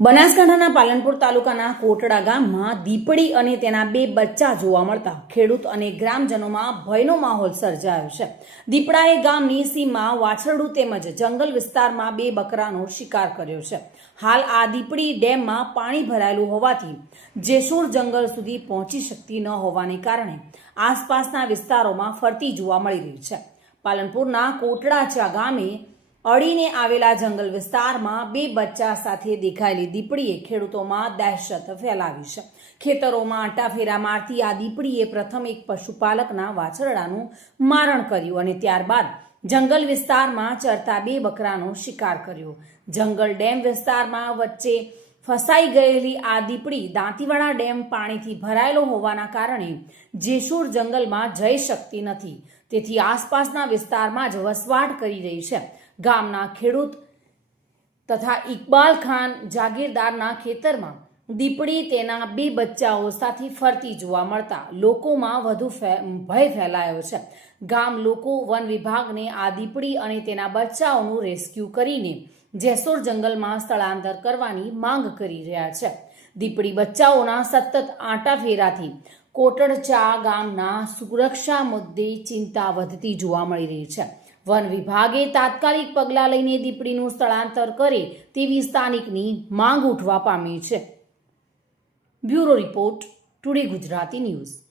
બનાસકાંઠાના પાલનપુર તાલુકાના કોટડા ગામમાં દીપડી અને તેના બે બચ્ચા જોવા મળતા ખેડૂત અને ગ્રામજનોમાં ભયનો માહોલ સર્જાયો છે. દીપડાએ ગામની સીમા વાછરડું તેમજ જંગલ વિસ્તારમાં બે બકરાનો શિકાર કર્યો છે. હાલ આ દીપડી ડેમમાં પાણી ભરાયેલું હોવાથી જેસુર જંગલ સુધી પહોંચી શકતી ન હોવાને કારણે આસપાસના વિસ્તારોમાં ફરતી જોવા મળી રહી છે. પાલનપુરના કોટડાચા ગામે અડીને આવેલા જંગલ વિસ્તારમાં બે બચ્ચા સાથે દેખાયેલી દીપડીએ ખેડૂતોમાં દહેશત ફેલાવી છે. ખેતરોમાં આંટાફેરા મારતી આ દીપડીએ પ્રથમ એક પશુપાલકના વાછરડાનું મારણ કર્યું અને ત્યારબાદ જંગલ વિસ્તારમાં ચરતા બે બકરાનો શિકાર કર્યો. જંગલ ડેમ વિસ્તારમાં વચ્ચે ફસાઈ ગયેલી આ દીપડી દાંતીવાડા ડેમ પાણીથી ભરાયેલો હોવાના કારણે જેસુર જંગલમાં જઈ શકતી નથી. તેથી આસપાસના વિસ્તારમાં જ વસવાટ કરી રહી છે. ગામના ખેડૂત તથા ઇકબાલ ખાન જાગીરદારના ખેતરમાં દીપડી તેના બે બચ્ચાઓ સાથે ફરતી જોવા મળતા લોકોમાં વધુ ભય ફેલાયો છે. ગામ લોકો, વન વિભાગને આ દીપડી અને તેના બચ્ચાઓનું રેસ્ક્યુ કરીને જેસોર જંગલમાં સ્થળાંતર કરવાની માંગ કરી રહ્યા છે. દીપડી બચ્ચાઓના સતત આંટાફેરાથી કોટડચા ગામના સુરક્ષા મુદ્દે ચિંતા વધતી જોવા મળી રહી છે. વન વિભાગે તાત્કાલિક પગલાં લઈને દીપડીનું સ્થળાંતર કરે તેવી સ્થાનિકની માંગ ઉઠવા પામી છે. Bureau report, today Gujarati news.